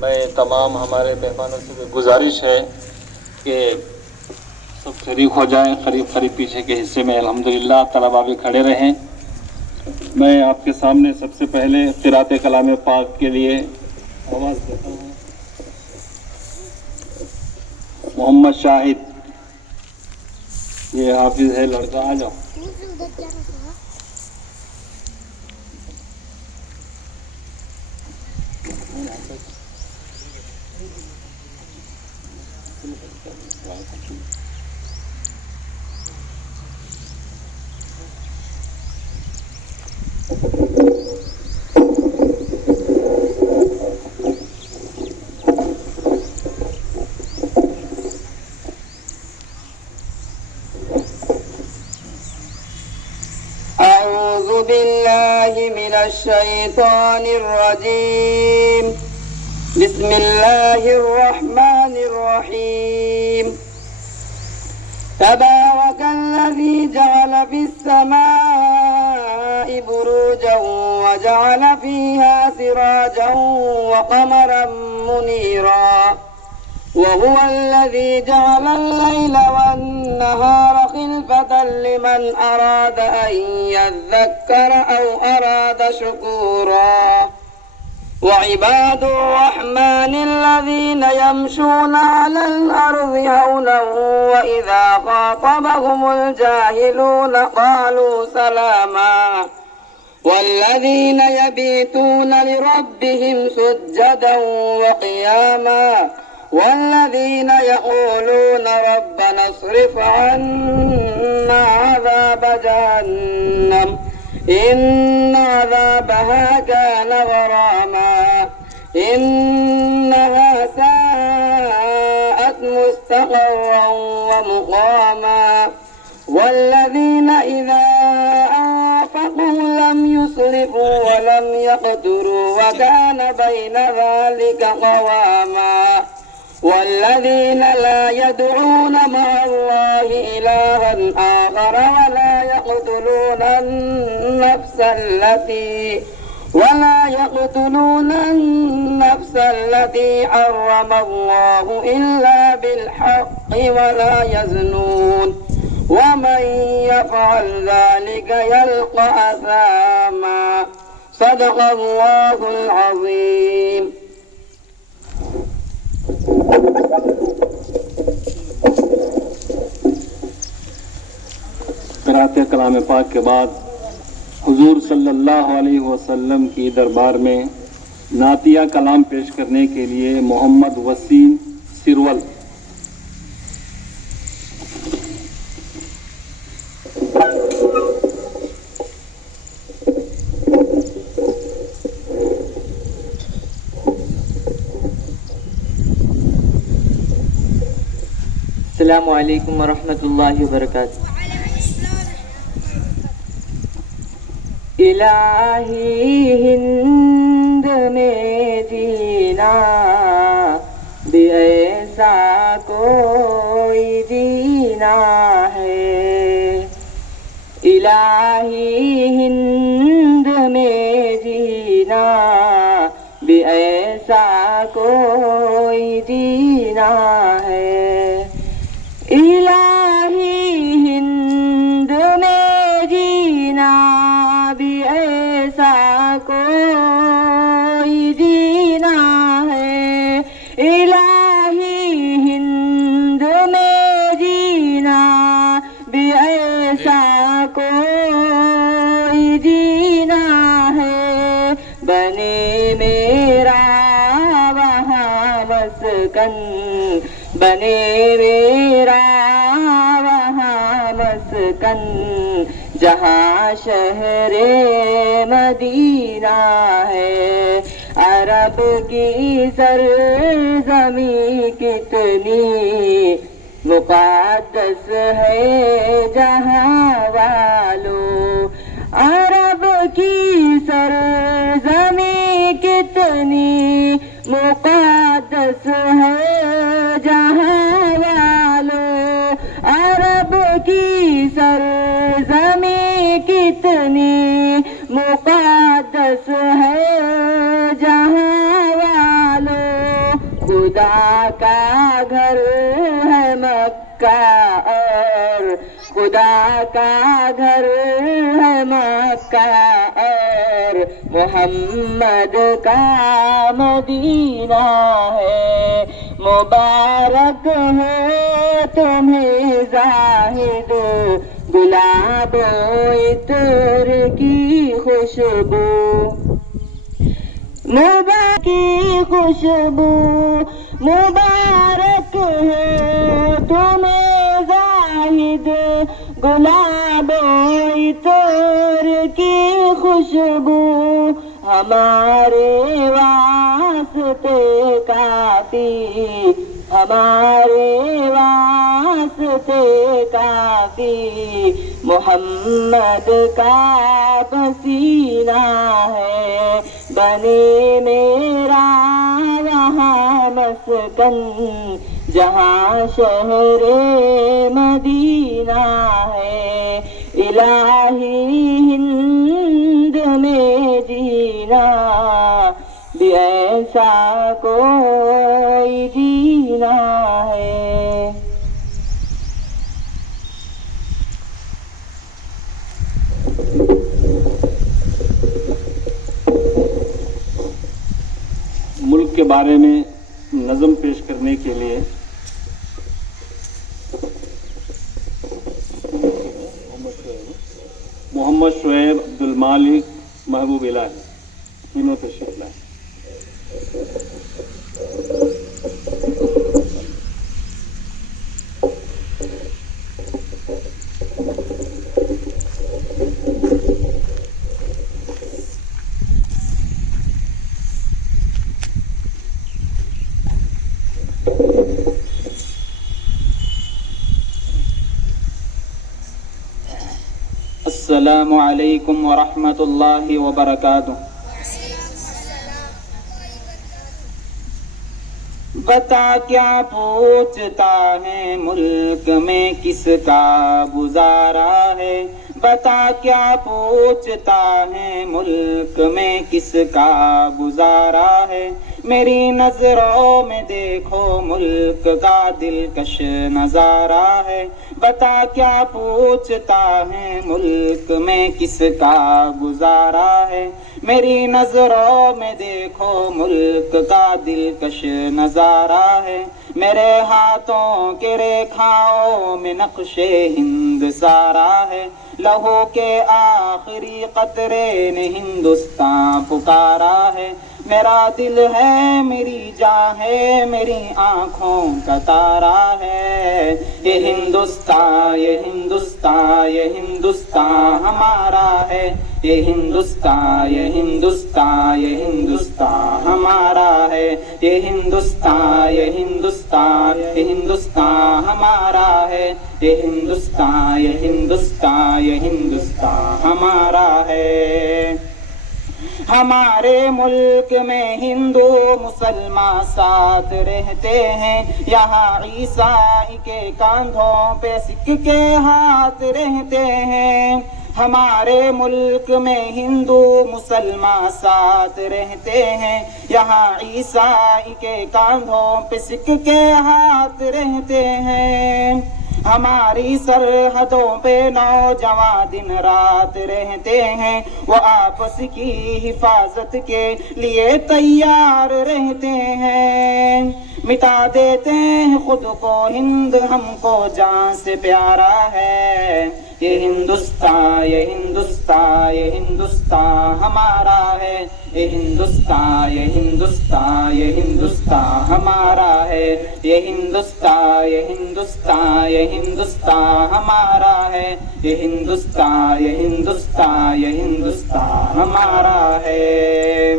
میں تمام ہمارے مہمانوں سے بھی گزارش ہے کہ سب شریک ہو جائیں. قریب پیچھے کے حصے میں الحمدللہ طلباء بھی کھڑے رہیں. میں آپ کے سامنے سب سے پہلے قرات کلام پاک کے لیے آواز دیتا ہوں. محمد شاہد، یہ حافظ ہے لڑکا، آ جاؤ. أعوذ بالله من الشيطان الرجيم. بسم الله الرحمن الرحيم. تبارك الذي جعل في السماء بروجا وجعل فيها سراجا وقمرا منيرا وهو الذي جعل الليل والنهار خلفة لمن أراد أن يذكر أو أراد شكورا. وعباد الرحمن الذين يمشون على الأرض هونا وإذا خاطبهم الجاهلون قالوا سلاما. والذين يبيتون لربهم سجدا وقياما والذين يقولون ربنا اصرف عنا عذاب جهنم إن عذابها كان غراما إنها ساءت مستقرا ومقاما. والذين إذا أنفقوا لم يسرفوا ولم يقتروا وكان بين ذلك قواما. والذين لا يدعون مع الله إلها آخر ولا يقتلون النفس التي حرم الله إلا بالحق ولا يزنون ومن يفعل ذلك يلقى أثاما. صدق الله العظيم. قرات کلام پاک کے بعد حضور صلی اللہ علیہ وسلم کی دربار میں نعتیہ کلام پیش کرنے کے لیے محمد وسیم سرول. السلام علیکم ورحمۃ اللہ وبرکاتہ. الہی ہند میں جینا بھی ایسا کوئی جینا ہے. الہی ہند میں جینا بھی ایسا کوئی جینا ہے. الہی ہند میں جینا بھی ایسا کوئی جینا ہے. الہی ہند میں جینا بھی ایسا کوئی جینا ہے. بنے میرا وہاں مسکن بنے میرا وہاں مسکن جہاں شہر مدینہ ہے. عرب کی سرزمین کتنی مقدس ہے جہاں والو. عرب کی سرزمین کتنی مقدس ہے جہاں والو. عرب کی سرزمین کتنی مقدس ہے جہاں والو. خدا کا گھر ہے مکہ اور خدا کا گھر ہے مکہ اور محمد کا مدینہ ہے. مبارک ہو تمہیں زاہد گلاب و عطر کی خوشبو. مبارک کی خوشبو مبارک ہو تمہیں زاہد گلاب و عطر کی خوشبو. ہمارے واسطے کافی ہمارے واسطے کافی محمد کا پسینہ ہے. بنے میرا وہاں مسکن جہاں شہر مدینہ ہے. الہی ہند میں جینا بھی ایسا کوئی جینا ہے. ملک کے بارے میں نظم پیش کرنے کے لیے محمد شعیب عبد المالک محبوب الہی تینوں تشریف لائیں. السلام علیکم ورحمۃ اللہ وبرکاتہ. بتا کیا پوچھتا ہے ملک میں کس کا گزارا ہے. بتا کیا پوچھتا ہے ملک میں کس کا گزارا ہے. میری نظروں میں دیکھو ملک کا دلکش نظارہ ہے. بتا کیا پوچھتا ہے ملک میں کس کا گزارا ہے. میری نظروں میں دیکھو ملک کا دلکش نظارہ ہے. میرے ہاتھوں کے ریکھاؤں میں نقش ہند سارا ہے. لہو کے آخری قطرے نے ہندوستان پکارا ہے. میرا دل ہے میری جاں ہے میری آنکھوں کا تارا ہے. یہ ہندوستان یہ ہندوستان یہ ہندوستان ہمارا ہے. یہ ہندوستان یہ ہندوستان یہ ہندوستان ہمارا ہے. یہ ہندوستان یہ ہندوستان یہ ہندوستان ہمارا ہے. یہ ہندوستان یہ ہندوستان یہ ہندوستان ہمارا ہے. ہمارے ملک میں ہندو مسلمان ساتھ رہتے ہیں. یہاں عیسائی کے کاندھوں پہ سکھ کے ہاتھ رہتے ہیں. ہمارے ملک میں ہندو مسلمان ساتھ رہتے ہیں. یہاں عیسائی کے کاندھوں پہ سکھ کے ہاتھ رہتے ہیں. ہماری سرحدوں پہ نوجوان دن رات رہتے ہیں. وہ آپس کی حفاظت کے لیے تیار رہتے ہیں. مٹا دیتے ہیں خود کو ہند ہم کو جان سے پیارا ہے. یہ ہندوستان یہ ہندوستان یہ ہندوستان ہمارا ہے. یہ ہندوستان یہ ہندوستان یہ ہندوستان ہمارا ہے. یہ ہندوستان یہ ہندوستان یہ ہندوستان ہمارا ہے. یہ ہندوستان یہ ہندوستان یہ ہندوستان ہمارا ہے.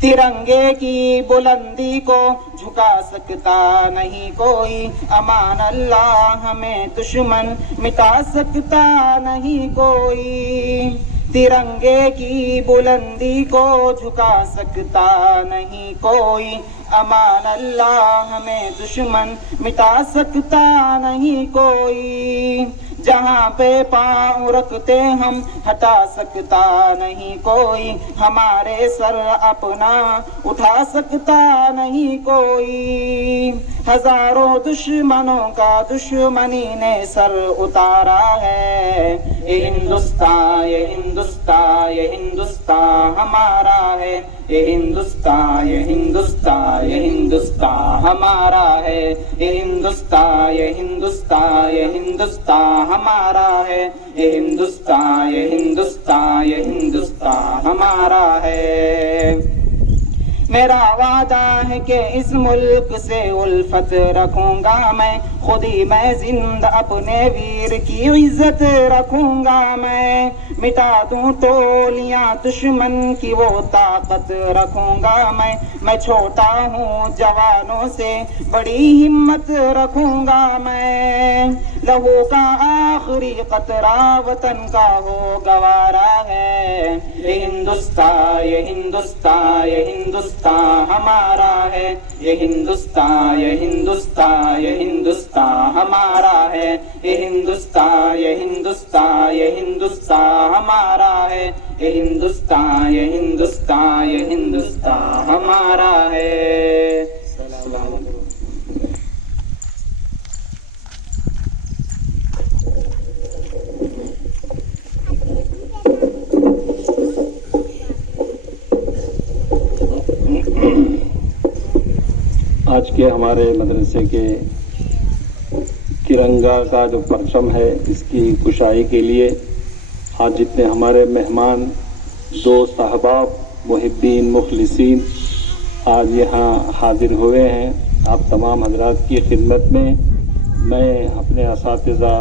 ترنگے کی بلندی کو جھکا سکتا نہیں کوئی. امان اللہ ہمیں دشمن مٹا سکتا نہیں کوئی. ترنگے کی بلندی کو جھکا سکتا نہیں کوئی. امان اللہ ہمیں دشمن مٹا سکتا نہیں کوئی. جہاں پہ پاؤں رکھتے ہم ہٹا سکتا نہیں کوئی، ہمارے سر اپنا اٹھا سکتا نہیں کوئی، ہزاروں دشمنوں کا دشمنی نے سر اتارا ہے، یہ ہندوستان یہ ہندوستان یہ ہندوستان ہمارا ہے، یہ ہندوستان یہ ہندوستان یہ ہندوستان ہمارا ہے، یہ ہندوستان یہ ہندوستان یہ ہندوستان ہمارا ہے، یہ ہندوستان یہ ہندوستان یہ ہندوستان ہمارا ہے۔ میرا وعدہ ہے کہ اس ملک سے الفت رکھوں گا میں، خود ہی میں زندہ اپنے ویر کی عزت رکھوں گا میں، مٹا دوں ٹولیاں دشمن کی وہ طاقت رکھوں گا میں چھوٹا ہوں جوانوں سے بڑی ہمت رکھوں گا میں، لہو کا آخری قطرہ وطن کا ہو گوارا ہے، یہ ہندوستان یہ ہندوستان یہ ہندوستان ہمارا ہے، یہ ہندوستان یہ ہندوستان یہ ہندوستان ہمارا ہے، یہ ہندوستان یہ ہندوستان یہ ہندوستان ہمارا ہے، یہ ہندوستان یہ ہندوستان یہ ہندوستان ہمارا ہے۔ السلام علیکم۔ آج کے ہمارے مدرسے کے ترنگا کا جو پرچم ہے اس کی کشائی کے لیے آج جتنے ہمارے مہمان دوست احباب محبین مخلصین آج یہاں حاضر ہوئے ہیں، آپ تمام حضرات کی خدمت میں میں اپنے اساتذہ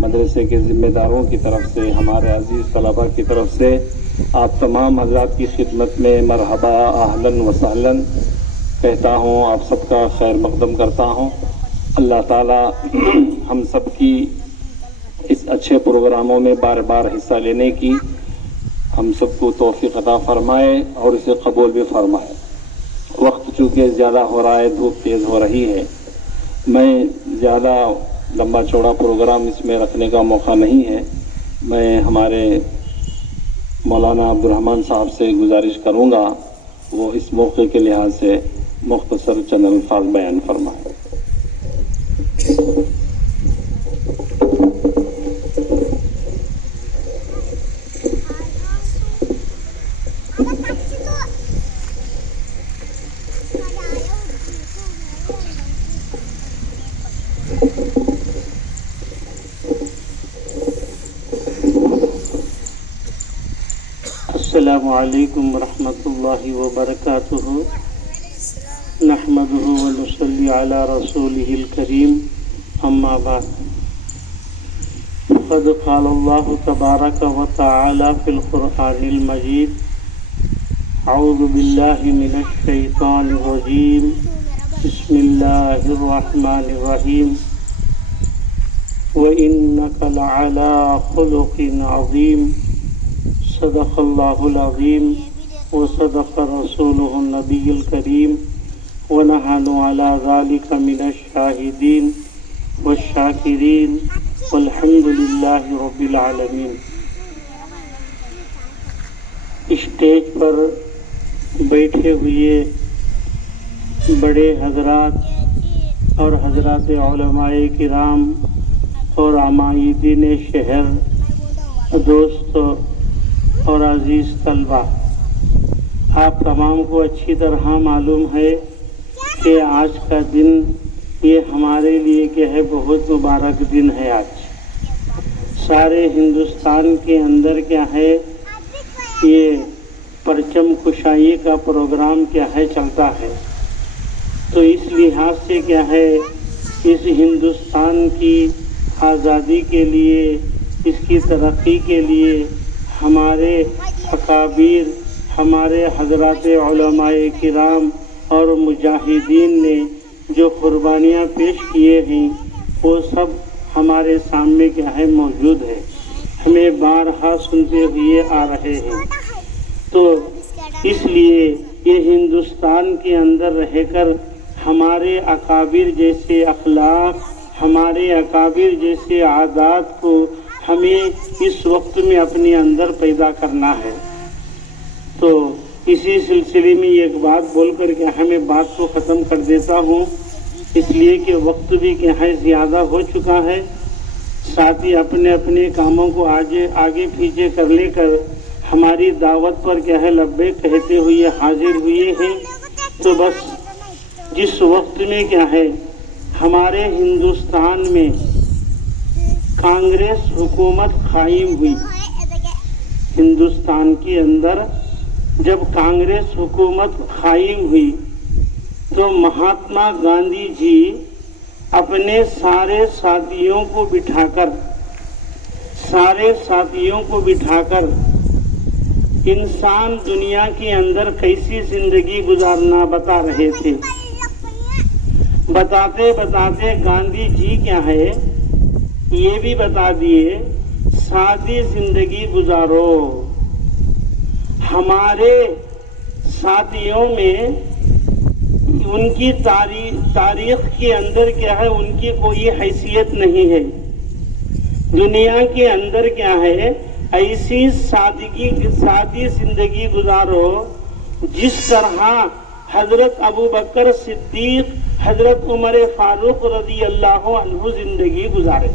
مدرسے کے ذمہ داروں کی طرف سے ہمارے عزیز طلباء کی طرف سے آپ تمام حضرات کی خدمت میں مرحبا اہلاً و سہلاً کہتا ہوں، آپ سب کا خیر مقدم کرتا ہوں۔ اللہ تعالیٰ ہم سب کی اس اچھے پروگراموں میں بار بار حصہ لینے کی ہم سب کو توفیق عطا فرمائے اور اسے قبول بھی فرمائے۔ وقت چونکہ زیادہ ہو رہا ہے، دھوپ تیز ہو رہی ہے، میں زیادہ لمبا چوڑا پروگرام اس میں رکھنے کا موقع نہیں ہے، میں ہمارے مولانا عبدالرحمن صاحب سے گزارش کروں گا وہ اس موقع کے لحاظ سے مختصر چند الفاظ بیان فرمائیں۔ السلام علیکم ورحمۃ اللہ وبرکاتہ، نحمده ونصلی علی رسوله الکریم، اما بعد، قد قال اللہ تبارک وتعالی فی القرآن المجید، اعوذ باللہ من الشیطان الرجیم، بسم اللہ الرحمن الرحیم، وَإِنَّكَ لَعَلَىٰ خُلُقٍ عَظِيمٍ، صدق اللہ العظیم وصدق رسولہ النبی الکریم، ونحن على ذلك من الشاہدین والشاکرین والحمد للہ رب العالمین۔ اسٹیج پر بیٹھے ہوئے بڑے حضرات اور حضرات علماء کرام اور عمائدین شہر، دوست اور عزیز طلبہ، آپ تمام کو اچھی طرح معلوم ہے کہ آج کا دن یہ ہمارے لیے کیا ہے، بہت مبارک دن ہے۔ آج سارے ہندوستان کے اندر کیا ہے، یہ پرچم کشائی کا پروگرام کیا ہے چلتا ہے، تو اس لحاظ سے کیا ہے، اس ہندوستان کی آزادی کے لیے، اس کی ترقی کے لیے ہمارے اکابر، ہمارے حضرات علماء کرام اور مجاہدین نے جو قربانیاں پیش کیے ہیں وہ سب ہمارے سامنے کیا ہے موجود ہے، ہمیں بارہا سنتے ہوئے آ رہے ہیں۔ تو اس لیے یہ ہندوستان کے اندر رہ کر ہمارے اکابر جیسے اخلاق ہمارے اکابر جیسے عادات کو ہمیں اس وقت میں اپنے اندر پیدا کرنا ہے۔ تو اسی سلسلے میں ایک بات بول کر کے ہمیں بات کو ختم کر دیتا ہوں، اس لیے کہ وقت بھی کیا ہے زیادہ ہو چکا ہے۔ ساتھی اپنے اپنے کاموں کو آگے پیچھے کر لے کر ہماری دعوت پر کیا ہے لبیک کہتے ہوئے حاضر ہوئے ہیں۔ تو بس جس وقت میں کیا ہے ہمارے ہندوستان میں کانگریس حکومت قائم ہوئی، ہندوستان کے اندر جب کانگریس حکومت قائم ہوئی تو مہاتما گاندھی جی اپنے سارے ساتھیوں کو بٹھا کر انسان دنیا کے اندر کیسی زندگی گزارنا بتا رہے تھے۔ بتاتے بتاتے گاندھی جی کیا ہے یہ بھی بتا دیے سادی زندگی گزارو۔ ہمارے ساتھیوں میں ان کی تاریخ کے اندر کیا ہے ان کی کوئی حیثیت نہیں ہے۔ دنیا کے اندر کیا ہے ایسی سادی زندگی گزارو جس طرح حضرت ابو بکر صدیق، حضرت عمر فاروق رضی اللہ عنہ زندگی گزارے۔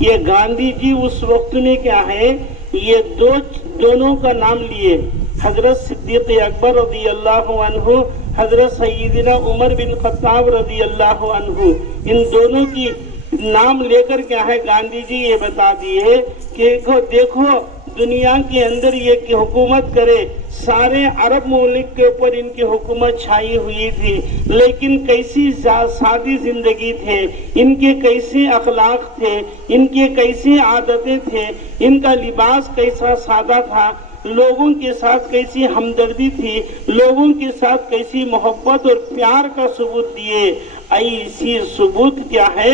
یہ گاندھی جی اس وقت میں کیا ہے یہ دونوں کا نام لیے، حضرت صدیق اکبر رضی اللہ عنہ، حضرت سیدنا عمر بن خطاب رضی اللہ عنہ، ان دونوں کی نام لے کر کیا ہے گاندھی جی یہ بتا دیے کہ دیکھو دنیا کے اندر یہ کہ حکومت کرے، سارے عرب ممالک کے اوپر ان کی حکومت چھائی ہوئی تھی، لیکن کیسی سادی زندگی تھے، ان کے کیسے اخلاق تھے، ان کے کیسے عادتیں تھے، ان کا لباس کیسا سادہ تھا، لوگوں کے ساتھ کیسی ہمدردی تھی، لوگوں کے ساتھ کیسی محبت اور پیار کا ثبوت دیے۔ ایسی ثبوت کیا ہے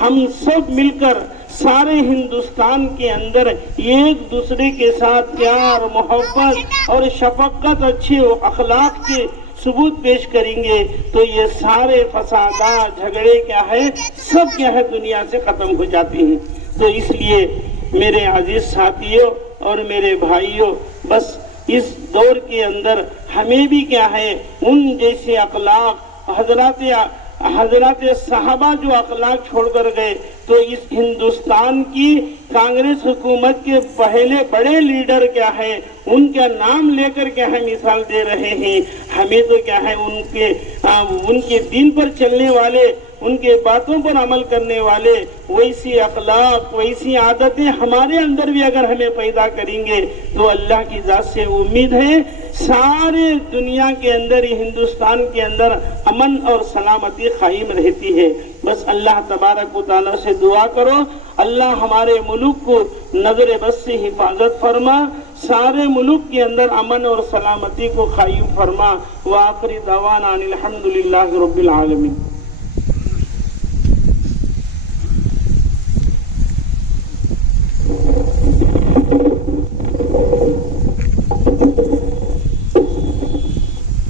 ہم سب مل کر سارے ہندوستان کے اندر ایک دوسرے کے ساتھ پیار، محبت اور شفقت، اچھے اخلاق کے ثبوت پیش کریں گے تو یہ سارے فسادات، جھگڑے کیا ہے سب کیا ہے دنیا سے ختم ہو جاتی ہیں۔ تو اس لیے میرے عزیز ساتھیوں اور میرے بھائیوں، بس اس دور کے اندر ہمیں بھی کیا ہے ان جیسے اخلاق حضرات صحابہ جو اخلاق چھوڑ کر گئے، تو اس ہندوستان کی کانگریس حکومت کے پہلے بڑے لیڈر کیا ہے ان کا نام لے کر کیا ہے مثال دے رہے ہیں۔ ہمیں تو کیا ہے ان کے دین پر چلنے والے، ان کے باتوں پر عمل کرنے والے، ویسی اخلاق، ویسی عادتیں ہمارے اندر بھی اگر ہمیں پیدا کریں گے تو اللہ کی ذات سے امید ہے سارے دنیا کے اندر، ہندوستان کے اندر امن اور سلامتی قائم رہتی ہے۔ بس اللہ تبارک و تعالیٰ سے دعا کرو اللہ ہمارے ملک کو نظر بد سے حفاظت فرما، سارے ملک کے اندر امن اور سلامتی کو قائم فرما۔ وآخر دعوانا ان الحمدللہ رب العالمین۔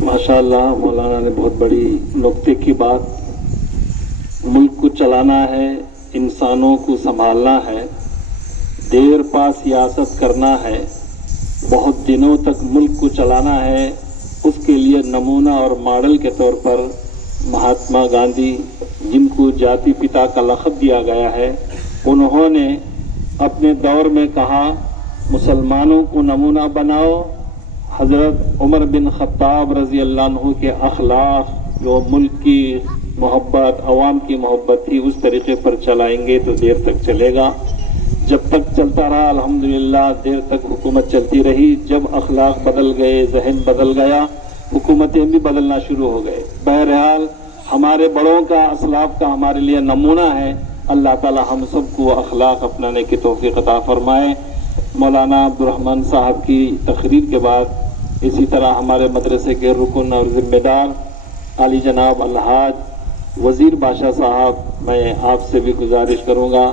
ماشاءاللہ مولانا نے بہت بڑی نکتے کی بات، ملک کو چلانا ہے، انسانوں کو سنبھالنا ہے، دیر پا سیاست کرنا ہے، بہت دنوں تک ملک کو چلانا ہے، اس کے لیے نمونہ اور ماڈل کے طور پر مہاتما گاندھی، جن کو جاتی پتا کا لقب دیا گیا ہے، انہوں نے اپنے دور میں کہا مسلمانوں کو نمونہ بناؤ۔ حضرت عمر بن خطاب رضی اللہ عنہ کے اخلاق جو ملک کی محبت، عوام کی محبت تھی، اس طریقے پر چلائیں گے تو دیر تک چلے گا۔ جب تک چلتا رہا الحمدللہ دیر تک حکومت چلتی رہی۔ جب اخلاق بدل گئے، ذہن بدل گیا، حکومتیں بھی بدلنا شروع ہو گئے۔ بہرحال ہمارے بڑوں کا، اسلاف کا ہمارے لیے نمونہ ہے۔ اللہ تعالی ہم سب کو اخلاق اپنانے کی توفیق عطا فرمائے۔ مولانا عبدالرحمن صاحب کی تقریر کے بعد اسی طرح ہمارے مدرسے کے رکن اور ذمہ دار عالی جناب الحاج وزیر بادشاہ صاحب، میں آپ سے بھی گزارش کروں گا،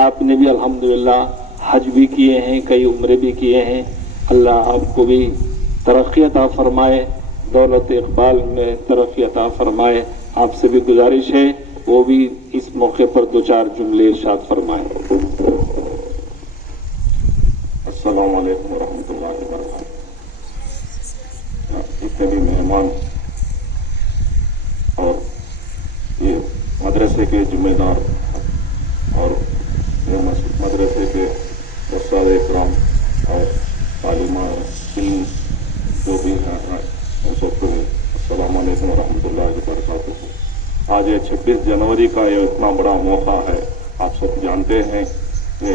آپ نے بھی الحمدللہ حج بھی کیے ہیں، کئی عمرے بھی کیے ہیں، اللہ آپ کو بھی ترقی عطا فرمائے، دولت اقبال میں ترقی عطا فرمائے۔ آپ سے بھی گزارش ہے وہ بھی اس موقع پر دو چار جملے ارشاد فرمائیں۔ السلام علیکم ورحمۃ اللہ وبرکاتہ۔ جتنے بھی مہمان اور یہ مدرسے کے ذمہ دار اور مدرسے کے استاد اکرام اور تعلیمات علم جو بھی ہیں ان سب کو السلام علیکم ورحمۃ اللہ وبرکاتہ۔ آج یہ 26 جنوری کا یہ اتنا بڑا موقع ہے، آپ سب جانتے ہیں کہ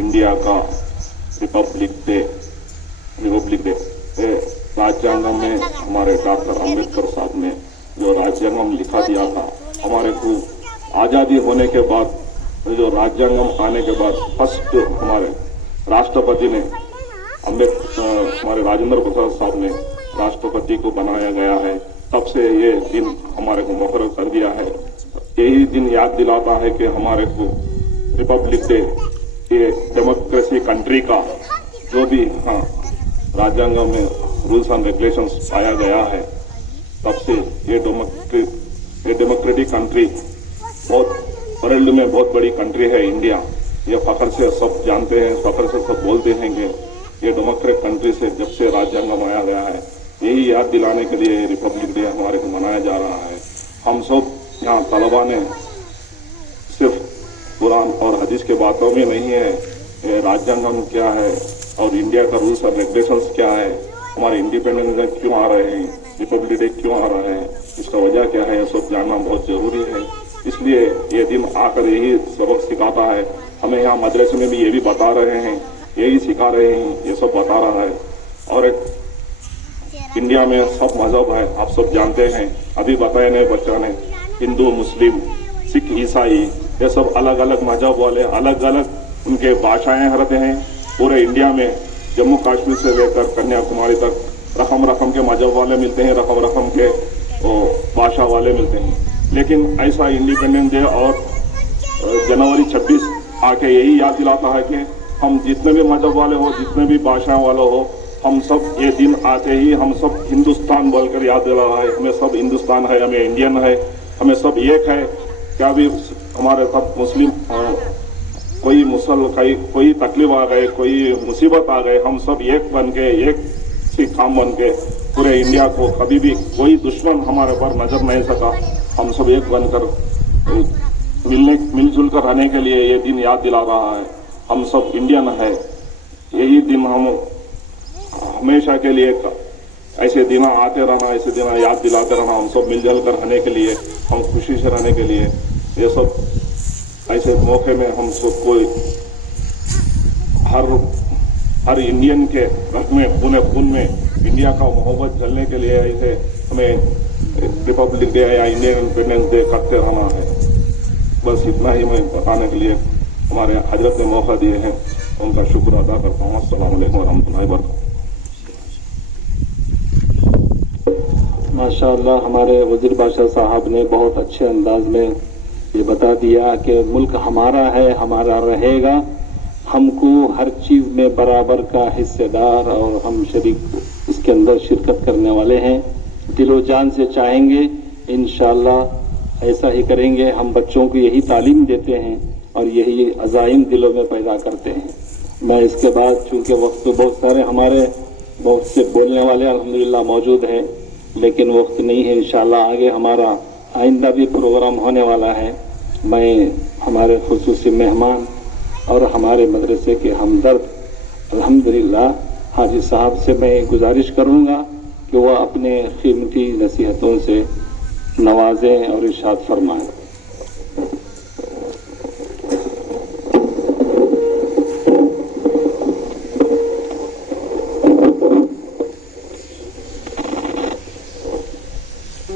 انڈیا کا ریپبلک ڈے راجانگم میں ہمارے ڈاکٹر امبیڈکر صاحب نے جو راجانگم لکھا دیا تھا، ہمارے کو آزادی ہونے کے بعد جو راجانگم آنے کے بعد فرسٹ ہمارے راشٹرپتی نے ہمارے راجندر پرساد صاحب نے راشٹرپتی کو بنایا گیا ہے، تب سے یہ دن ہمارے کو مقرر کر دیا ہے۔ یہی دن یاد دلاتا ہے کہ ہمارے کو ریپبلک ڈے یہ ڈیموکریسی کنٹری کا جو بھی راجانگم میں رولس اینڈ ریگولیشنز پایا گیا ہے، تب سے یہ ڈیموکریٹک کنٹری بہت ورلڈ میں بہت بڑی کنٹری ہے انڈیا۔ یہ فخر سے سب جانتے ہیں، فخر سے سب بولتے ہیں کہ یہ ڈیموکریٹ کنٹری سے جب سے راجانگم آیا گیا ہے، یہی یاد دلانے کے لیے ریپبلک ڈے ہمارے کو منایا جا رہا ہے۔ ہم سب یہاں طلبا نے صرف قرآن اور حدیث کے باتوں میں نہیں ہے، یہ راجانگم کیا ہے اور انڈیا کا رولس اور ریگولیشنز کیا ہے، ہمارے انڈیپینڈنس ڈے کیوں آ رہے ہیں، ریپبلک ڈے کیوں آ رہا ہے، اس کا وجہ کیا ہے، یہ سب جاننا بہت ضروری ہے۔ اس لیے یہ دن آ کر یہی سبق سکھاتا ہے ہمیں، یہاں مدرسے میں بھی یہ بھی بتا رہے ہیں، یہی سکھا رہے ہیں، یہ سب بتا رہا ہے۔ اور ایک انڈیا میں سب مذہب ہے، آپ سب جانتے ہیں، ابھی بتایا نہیں بچہ نے، ہندو مسلم سکھ عیسائی یہ سب الگ الگ مذہب والے الگ الگ ان کے بھاشائیں رہتے ہیں۔ پورے انڈیا میں جموں کشمیر سے لے کر کنیا کماری تک رقم رقم کے مذہب والے ملتے ہیں، رقم رقم کے بھاشا والے ملتے ہیں، لیکن ایسا انڈیپینڈنس ڈے اور جنوری 26 آ کے یہی یاد دلاتا ہے کہ ہم جتنے بھی مذہب والے ہو، جتنے بھی بھاشاؤں والے ہو، ہم سب یہ دن آتے ہی ہم سب ہندوستان بول کر یاد دلا رہا ہے، ہمیں سب ہندوستان ہے، ہمیں انڈین ہے، ہمیں سب ایک ہے۔ کیا بھی ہمارے سب مسلم کوئی تکلیف آ گئے، کوئی مصیبت آ گئے، ہم سب ایک بن کے ایک سی کام بن کے پورے انڈیا کو کبھی بھی کوئی دشمن ہمارے پر نظر نہیں سکا، ہم سب ایک بن کر مل جل کر رہنے کے لیے یہ دن یاد دلا رہا ہے۔ ہم سب انڈین ہے، یہی دن ہم ہمیشہ کے لیے ایسے دن آتے رہنا، ایسے دن یاد دلاتے رہنا، ہم سب مل جل کر رہنے کے لیے، ہم خوشی سے رہنے کے لیے، یہ سب ایسے موقع میں ہم سب کو ہر انڈین کے رگ میں خون میں انڈیا کا محبت جلنے کے لیے ایسے ہمیں ریپبلک ڈے یا انڈین انڈیپینڈنس ڈے کرتے رہنا ہے۔ بس اتنا ہی میں بتانے کے لیے ہمارے حضرت نے موقع دیے ہیں، ان کا شکر ادا کرتا ہوں۔ السلام علیکم ورحمۃ اللہ وبرکاتہ۔ ماشاء اللہ، ہمارے وزیر بادشاہ صاحب نے بہت اچھے انداز میں یہ بتا دیا کہ ملک ہمارا ہے، ہمارا رہے گا، ہم کو ہر چیز میں برابر کا حصے دار اور ہم شریک اس کے اندر شرکت کرنے والے ہیں، دل و جان سے چاہیں گے، انشاءاللہ ایسا ہی کریں گے۔ ہم بچوں کو یہی تعلیم دیتے ہیں اور یہی عزائم دلوں میں پیدا کرتے ہیں۔ میں اس کے بعد چونکہ وقت بہت سارے ہمارے بہت سے بولنے والے الحمدللہ موجود ہیں، لیکن وقت نہیں ہے، انشاءاللہ آگے ہمارا آئندہ بھی پروگرام ہونے والا ہے۔ میں ہمارے خصوصی مہمان اور ہمارے مدرسے کے ہمدرد الحمدللہ حاجی صاحب سے میں گزارش کروں گا کہ وہ اپنے قیمتی نصیحتوں سے نوازیں اور ارشاد فرمائیں۔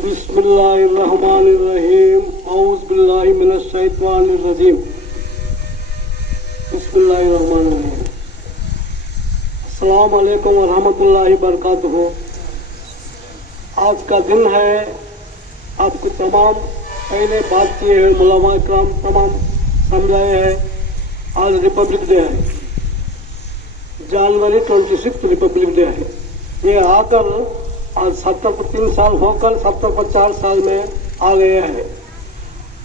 بسم اللہ الرحمن الرحیم، اعوذ باللہ من الشیطان الرجیم، بسم اللہ الرحمن الرحیم۔ السلام علیکم ورحمۃ اللہ وبرکاتہ۔ آج کا دن ہے، آپ کو تمام پہلے بات کیے ہیں، علماء کرام تمام سمجھائے ہیں، آج ریپبلک ڈے ہے، جنوری 26 ریپبلک ڈے ہے۔ یہ آ کر آج 73 سال ہو کر 74 سال میں آ گئے ہیں۔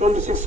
26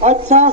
50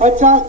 50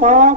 5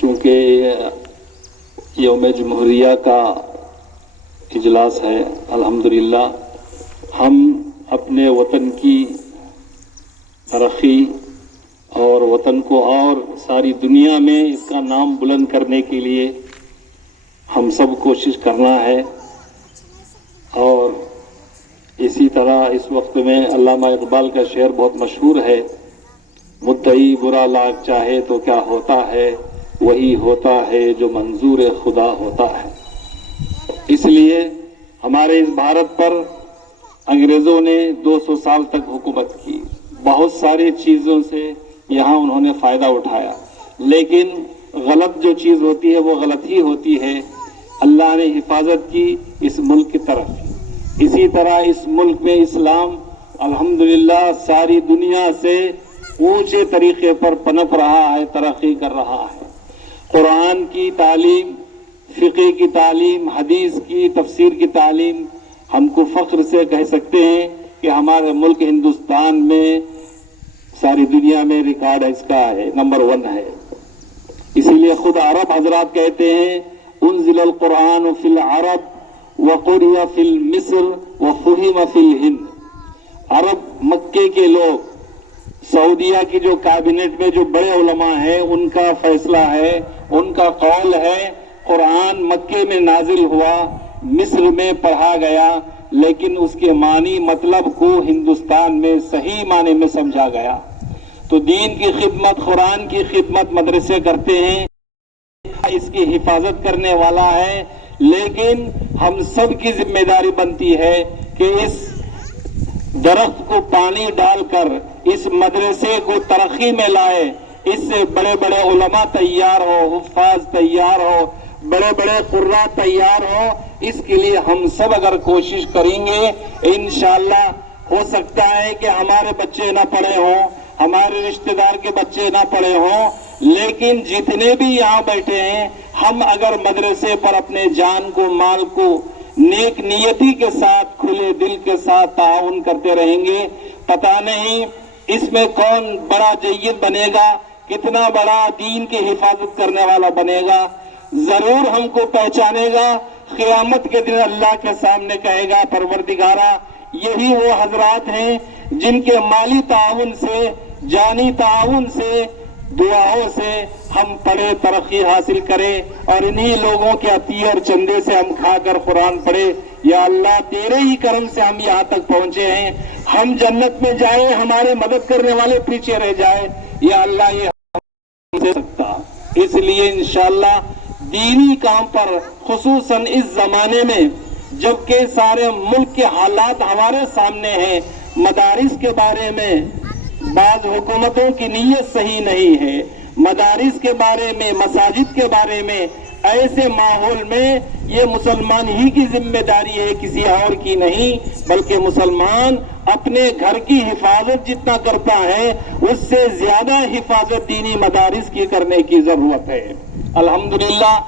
چونکہ یوم جمہوریہ کا اجلاس ہے، الحمدللہ ہم اپنے وطن کی ترقی اور وطن کو اور ساری دنیا میں اس کا نام بلند کرنے کے لیے ہم سب کوشش کرنا ہے. اور اسی طرح اس وقت میں علامہ اقبال کا شعر بہت مشہور ہے، مدعی برا لاگ چاہے تو کیا ہوتا ہے، وہی ہوتا ہے جو منظور خدا ہوتا ہے. اس لیے ہمارے اس بھارت پر انگریزوں نے 200 سال تک حکومت کی، بہت ساری چیزوں سے یہاں انہوں نے فائدہ اٹھایا، لیکن غلط جو چیز ہوتی ہے وہ غلط ہی ہوتی ہے. اللہ نے حفاظت کی اس ملک کی طرف. اسی طرح اس ملک میں اسلام الحمدللہ ساری دنیا سے اونچے طریقے پر پنپ رہا ہے، ترقی کر رہا ہے. قرآن کی تعلیم، فقہ کی تعلیم، حدیث کی تفسیر کی تعلیم، ہم کو فخر سے کہہ سکتے ہیں کہ ہمارے ملک ہندوستان میں ساری دنیا میں ریکارڈ اس کا ہے، نمبر 1 ہے. اسی لیے خود عرب حضرات کہتے ہیں انزل القرآن فی العرب وقرئ فی مصر وفہم فی الہند. عرب مکے کے لوگ، سعودیہ کی جو کابینٹ میں جو بڑے علماء ہیں ان کا فیصلہ ہے، ان کا قول ہے، قرآن مکے میں نازل ہوا، مصر میں پڑھا گیا، لیکن اس کے معنی مطلب کو ہندوستان میں صحیح معنی میں سمجھا گیا. تو دین کی خدمت، قرآن کی خدمت مدرسے کرتے ہیں، اس کی حفاظت کرنے والا ہے، لیکن ہم سب کی ذمہ داری بنتی ہے کہ اس درخت کو پانی ڈال کر اس مدرسے کو ترقی میں لائے. اس سے بڑے بڑے علماء تیار ہو، حفاظ تیار ہو، بڑے بڑے قراء تیار ہو. اس کے لیے ہم سب اگر کوشش کریں گے انشاءاللہ ہو سکتا ہے کہ ہمارے بچے نہ پڑھے ہوں، ہمارے رشتہ دار کے بچے نہ پڑھے ہوں، لیکن جتنے بھی یہاں بیٹھے ہیں ہم اگر مدرسے پر اپنے جان کو، مال کو نیک نیتی کے ساتھ، کھلے دل کے ساتھ تعاون کرتے رہیں گے، پتہ نہیں اس میں کون بڑا جید بنے گا، کتنا بڑا دین کی حفاظت کرنے والا بنے گا. ضرور ہم کو پہچانے گا، قیامت کے دن اللہ کے سامنے کہے گا پروردگارا یہی وہ حضرات ہیں جن کے مالی تعاون سے، جانی تعاون سے، دعاؤں سے ہم پڑھے، ترقی حاصل کرے، اور انہی لوگوں کے عطیے اور چندے سے ہم کھا کر قرآن پڑھے. یا اللہ تیرے ہی کرم سے ہم یہاں تک پہنچے ہیں، ہم جنت میں جائیں، ہمارے مدد کرنے والے پیچھے رہ جائے. یا اللہ یہ ہم دے سکتا. اس لیے انشاءاللہ دینی کام پر خصوصاً اس زمانے میں جبکہ سارے ملک کے حالات ہمارے سامنے ہیں، مدارس کے بارے میں بعض حکومتوں کی نیت صحیح نہیں ہے، مدارس کے بارے میں، مساجد کے بارے میں، ایسے ماحول میں یہ مسلمان ہی کی ذمہ داری ہے، کسی اور کی نہیں، بلکہ مسلمان اپنے گھر کی حفاظت جتنا کرتا ہے اس سے زیادہ حفاظت دینی مدارس کی کرنے کی ضرورت ہے. الحمدللہ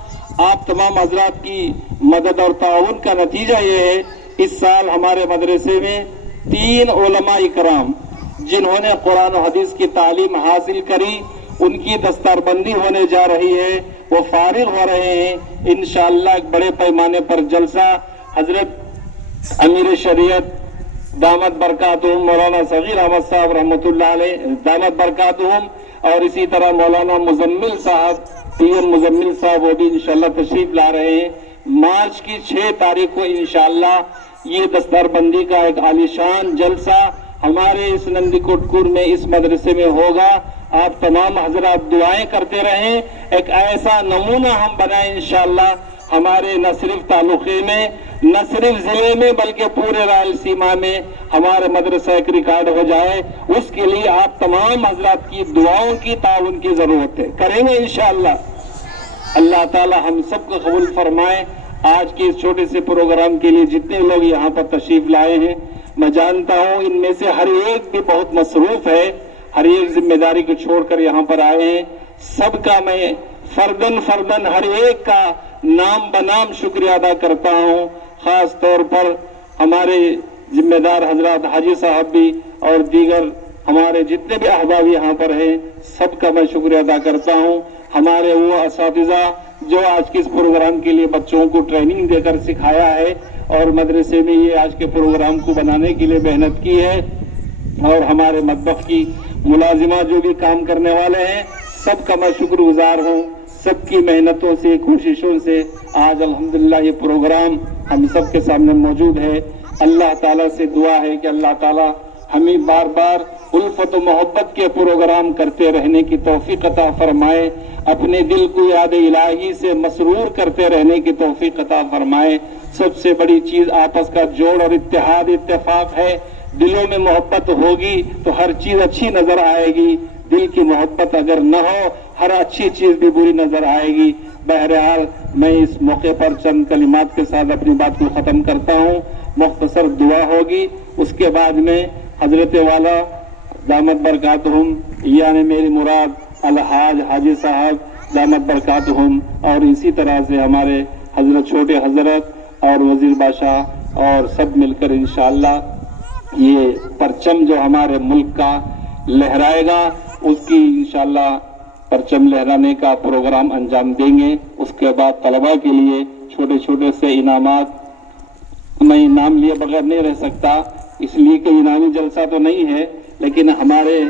آپ تمام حضرات کی مدد اور تعاون کا نتیجہ یہ ہے اس سال ہمارے مدرسے میں 3 علماء اکرام جنہوں نے قرآن و حدیث کی تعلیم حاصل کری، ان کی دستار بندی ہونے جا رہی ہے، وہ فارغ ہو رہے ہیں. انشاءاللہ ایک بڑے پیمانے پر جلسہ حضرت امیر شریعت دامت برکاتہم مولانا صغیر احمد صاحب رحمۃ اللہ علیہ دامت برکاتہم، اور اسی طرح مولانا مزمل صاحب، PM مزمل صاحب، وہ بھی انشاءاللہ تشریف لا رہے ہیں. مارچ کی 6 تاریخ کو انشاءاللہ یہ دستار بندی کا ایک عالیشان جلسہ ہمارے اس نندی کوٹکور میں اس مدرسے میں ہوگا. آپ تمام حضرات دعائیں کرتے رہیں، ایک ایسا نمونہ ہم بنائیں انشاءاللہ ہمارے نہ صرف تعلقے میں، نہ صرف ضلع میں، بلکہ پورے رائلسیما میں ہمارے مدرسہ ایک ریکارڈ ہو جائے. اس کے لیے آپ تمام حضرات کی دعاؤں کی، تعاون کی ضرورت ہے. کریں گے انشاءاللہ. اللہ تعالی ہم سب کو قبول فرمائے. آج کے اس چھوٹے سے پروگرام کے لیے جتنے لوگ یہاں پر تشریف لائے ہیں، میں جانتا ہوں ان میں سے ہر ایک بھی بہت مصروف ہے، ہر ایک ذمہ داری کو چھوڑ کر یہاں پر آئے ہیں. سب کا میں فردن ہر ایک کا نام بنام شکریہ ادا کرتا ہوں. خاص طور پر ہمارے ذمہ دار حضرات حاجی صاحب بھی اور دیگر ہمارے جتنے بھی احباب یہاں پر ہیں سب کا میں شکریہ ادا کرتا ہوں. ہمارے وہ اساتذہ جو آج کے اس پروگرام کے لیے بچوں کو ٹریننگ دے کر سکھایا ہے اور مدرسے میں یہ آج کے پروگرام کو بنانے کے لیے محنت کی ہے, اور ہمارے مطبخ کی ملازمہ جو بھی کام کرنے والے ہیں سب کا میں شکر گزار ہوں. سب کی محنتوں سے کوششوں سے آج الحمدللہ یہ پروگرام ہم سب کے سامنے موجود ہے. اللہ تعالیٰ سے دعا ہے کہ اللہ تعالیٰ ہمیں بار بار الفت و محبت کے پروگرام کرتے رہنے کی توفیق عطا فرمائے, اپنے دل کو یاد الہی سے مسرور کرتے رہنے کی توفیق عطا فرمائے. سب سے بڑی چیز آپس کا جوڑ اور اتحاد اتفاق ہے. دلوں میں محبت ہوگی تو ہر چیز اچھی نظر آئے گی, دل کی محبت اگر نہ ہو ہر اچھی چیز بھی بری نظر آئے گی. بہرحال میں اس موقع پر چند کلمات کے ساتھ اپنی بات کو ختم کرتا ہوں. مختصر دعا ہوگی, اس کے بعد میں حضرت والا دامت برکاتہم یعنی میری مراد الحاج حاجی صاحب دامت برکاتہم, اور اسی طرح سے ہمارے حضرت چھوٹے حضرت اور وزیر بادشاہ اور سب مل کر انشاءاللہ یہ پرچم جو ہمارے ملک کا لہرائے گا اس کی انشاءاللہ پرچم لہرانے کا پروگرام انجام دیں گے. اس کے بعد طلباء کے لیے چھوٹے چھوٹے سے انعامات, میں نام لیے بغیر نہیں رہ سکتا اس لیے کہ انعامی جلسہ تو نہیں ہے, لیکن ہمارے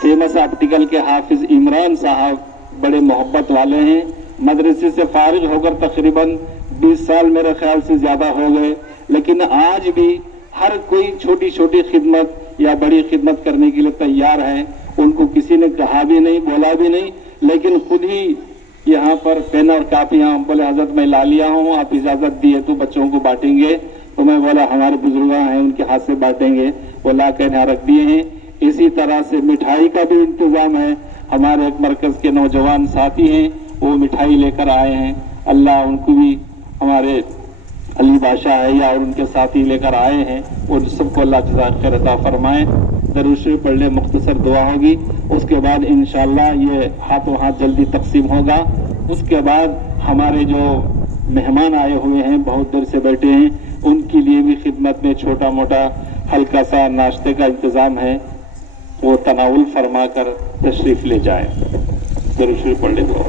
فیمس آپٹیکل کے حافظ عمران صاحب بڑے محبت والے ہیں. مدرسے سے فارغ ہو کر تقریباً 20 سال میرے خیال سے زیادہ ہو گئے, لیکن آج بھی ہر کوئی چھوٹی چھوٹی خدمت یا بڑی خدمت کرنے کے لیے تیار ہے. ان کو کسی نے کہا بھی نہیں بولا بھی نہیں, لیکن خود ہی یہاں پر پین اور کاپیاں بولے حضرت میں لا لیا ہوں, آپ اجازت دیے تو بچوں کو بانٹیں گے. تو میں بولا ہمارے بزرگاں ہیں ان کے ہاتھ سے بانٹیں گے, وہ لا کے یہاں رکھ دیے ہیں. اسی طرح سے مٹھائی کا بھی انتظام ہے. ہمارے ایک مرکز کے نوجوان ساتھی ہیں, وہ مٹھائی لے کر آئے ہیں. اللہ ان کو بھی, ہمارے علی بادشاہ ہے یا اور ان کے ساتھی لے کر آئے ہیں, اور سب کو اللہ جزاک خیر عطا فرمائے. درود شریف پڑھ لے, مختصر دعا ہوگی, اس کے بعد انشاءاللہ یہ ہاتھوں ہاتھ جلدی تقسیم ہوگا. اس کے بعد ہمارے جو مہمان آئے ہوئے ہیں بہت دیر سے بیٹھے ہیں, ان کے لیے بھی خدمت میں چھوٹا موٹا ہلکا سا ناشتے کا انتظام ہے, وہ تناول فرما کر تشریف لے جائیں. درود شریف پڑھ لے دعا.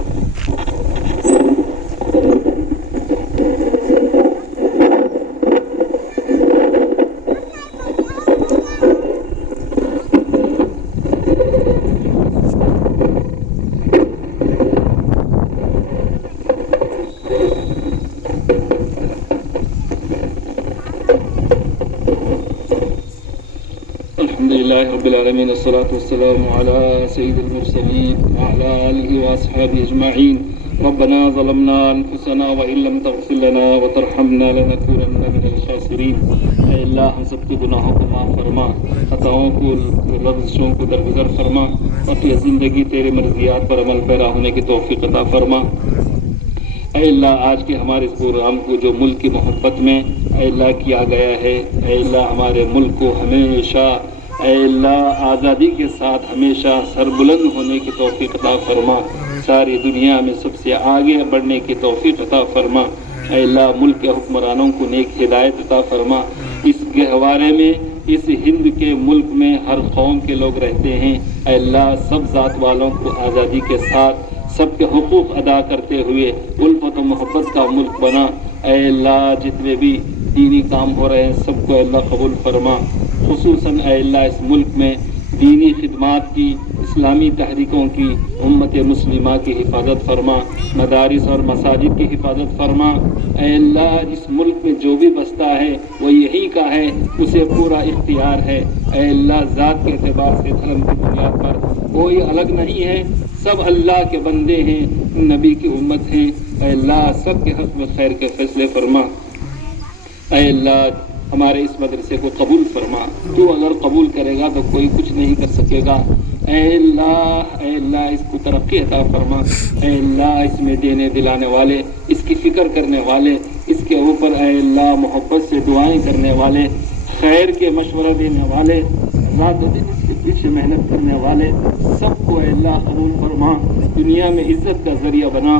رب العالمین والصلاة والسلام على سید المرسلین وعلى آلہ واصحابہ اجمعین. ربنا ظلمنا انفسنا وان لم تغفر لنا وترحمنا لنکونن من الخاسرین. اے اللہ ہم سب کے گناہوں کو معاف فرما, خطاؤں کو لغزشوں کو درگزر فرما, اور یہ زندگی تیرے مرضیات پر عمل پیرا ہونے کی توفیق عطا فرما. اے اللہ آج کے ہمارے اس پروگرام کو جو ملک کی محبت میں اے اللہ کیا گیا ہے, اے اللہ ہمارے ملک کو ہمیشہ اے اللہ آزادی کے ساتھ ہمیشہ سربلند ہونے کی توفیق عطا فرما. ساری دنیا میں سب سے آگے بڑھنے کی توفیق عطا فرما. اے اللہ ملک کے حکمرانوں کو نیک ہدایت عطا فرما. اس گہوارے میں, اس ہند کے ملک میں ہر قوم کے لوگ رہتے ہیں. اے اللہ سب ذات والوں کو آزادی کے ساتھ سب کے حقوق ادا کرتے ہوئے الفت و محبت کا ملک بنا. اے اللہ جتنے بھی دینی کام ہو رہے ہیں سب کو اللہ قبول فرما. خصوصاً اے اللہ اس ملک میں دینی خدمات کی, اسلامی تحریکوں کی, امت مسلمہ کی حفاظت فرما. مدارس اور مساجد کی حفاظت فرما. اے اللہ اس ملک میں جو بھی بستا ہے وہ یہی کا ہے, اسے پورا اختیار ہے. اے اللہ ذات کے اعتبار سے دھرم کی بنیاد پر کوئی الگ نہیں ہے, سب اللہ کے بندے ہیں, نبی کی امت ہیں. اے اللہ سب کے حق میں خیر کے فیصلے فرما. اے اللہ ہمارے اس مدرسے کو قبول فرما. تو اگر قبول کرے گا تو کوئی کچھ نہیں کر سکے گا. اے اللہ اس کو ترقی عطا فرما. اے اللہ اس میں دینے دلانے والے, اس کی فکر کرنے والے, اس کے اوپر اے اللہ محبت سے دعائیں کرنے والے, خیر کے مشورہ دینے والے, رات و دن اس کے پیچھے محنت کرنے والے, سب کو اے اللہ قبول فرما. دنیا میں عزت کا ذریعہ بنا,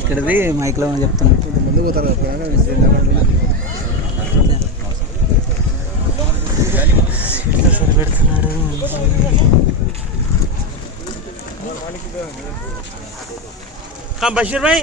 ఇక్కడది మైక్లో చెప్తాను ముందు పోతారు సరి పెడుతున్నాడు. బషీర్ భాయ్